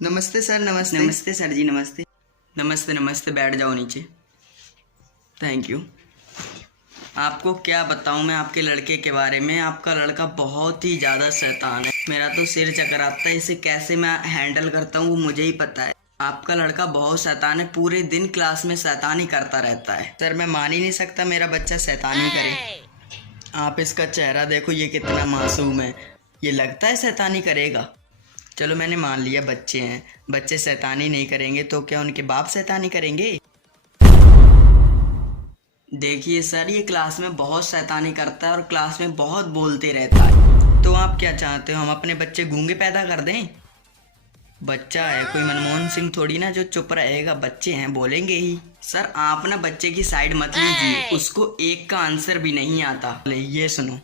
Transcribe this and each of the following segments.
नमस्ते सर। नमस्ते। नमस्ते सर जी, नमस्ते। नमस्ते नमस्ते, बैठ जाओ नीचे। Thank you. आपको क्या बताऊं मैं आपके लड़के के बारे में। आपका लड़का बहुत ही ज़्यादा शैतान है। मेरा तो सिर चकराता है, इसे कैसे मैं हैंडल करता हूँ वो मुझे ही पता है। आपका लड़का बहुत शैतान है, पूरे दिन क्लास में शैतानी करता रहता है। सर मैं मान ही नहीं सकता मेरा बच्चा शैतानी करे। आप इसका चेहरा देखो, ये कितना मासूम है। ये लगता है शैतानी करेगा। चलो मैंने मान लिया बच्चे हैं, बच्चे शैतानी नहीं करेंगे तो क्या उनके बाप शैतानी करेंगे? देखिए सर, ये क्लास में बहुत शैतानी करता है और क्लास में बहुत बोलते रहता है। तो आप क्या चाहते हो, हम अपने बच्चे गूंगे पैदा कर दें? बच्चा है, कोई मनमोहन सिंह थोड़ी ना जो चुप रहेगा। बच्चे हैं, बोलेंगे ही। सर आप ना बच्चे की साइड मत लीजिए, उसको एक का आंसर भी नहीं आता। ले ये सुनो,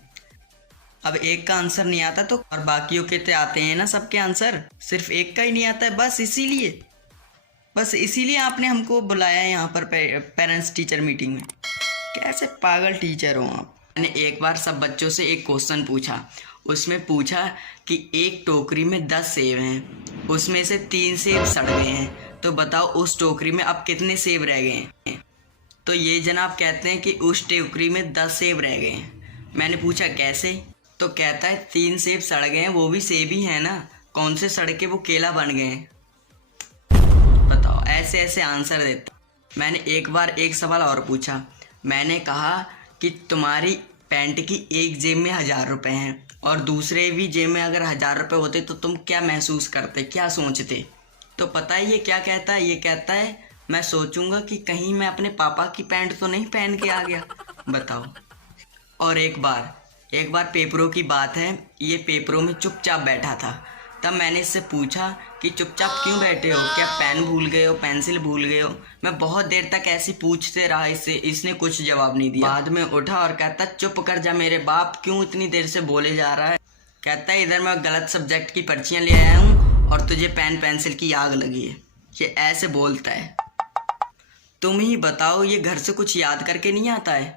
अब एक का आंसर नहीं आता तो और बाकियों के तो आते हैं ना सबके आंसर, सिर्फ एक का ही नहीं आता है। बस इसीलिए आपने हमको बुलाया है यहाँ पर पेरेंट्स टीचर मीटिंग में। कैसे पागल टीचर हो आप। मैंने एक बार सब बच्चों से एक क्वेश्चन पूछा। उसमें पूछा कि एक टोकरी में 10 सेब हैं, उसमें से 3 सेब सड़ गए हैं, तो बताओ उस टोकरी में अब कितने सेब रह गए हैं? तो ये जनाब कहते हैं कि उस टोकरी में 10 सेब रह गए हैं। मैंने पूछा कैसे? तो कहता है 3 सेब सड़ गए हैं, वो भी सेब ही है ना, कौन से सड़ के वो केला बन गए हैं? बताओ, ऐसे ऐसे आंसर देता। मैंने एक बार एक सवाल और पूछा। मैंने कहा कि तुम्हारी पैंट की एक जेब में 1000 रुपये हैं और दूसरे भी जेब में अगर 1000 रुपये होते तो तुम क्या महसूस करते, क्या सोचते? तो पता है ये क्या कहता है? ये कहता है मैं सोचूंगा कि कहीं मैं अपने पापा की पैंट तो नहीं पहन के आ गया। बताओ। और एक बार पेपरों की बात है, ये पेपरों में चुपचाप बैठा था। तब मैंने इससे पूछा कि चुपचाप क्यों बैठे हो, क्या पेन भूल गए हो, पेंसिल भूल गए हो? मैं बहुत देर तक ऐसे पूछते रहा इससे, इसने कुछ जवाब नहीं दिया। बाद में उठा और कहता चुप कर जा मेरे बाप, क्यों इतनी देर से बोले जा रहा है? कहता है इधर मैं गलत सब्जेक्ट की पर्चियाँ ले आया हूँ और तुझे पेन पेंसिल की आग लगी है। ये ऐसे बोलता है। तुम ही बताओ, ये घर से कुछ याद करके नहीं आता है?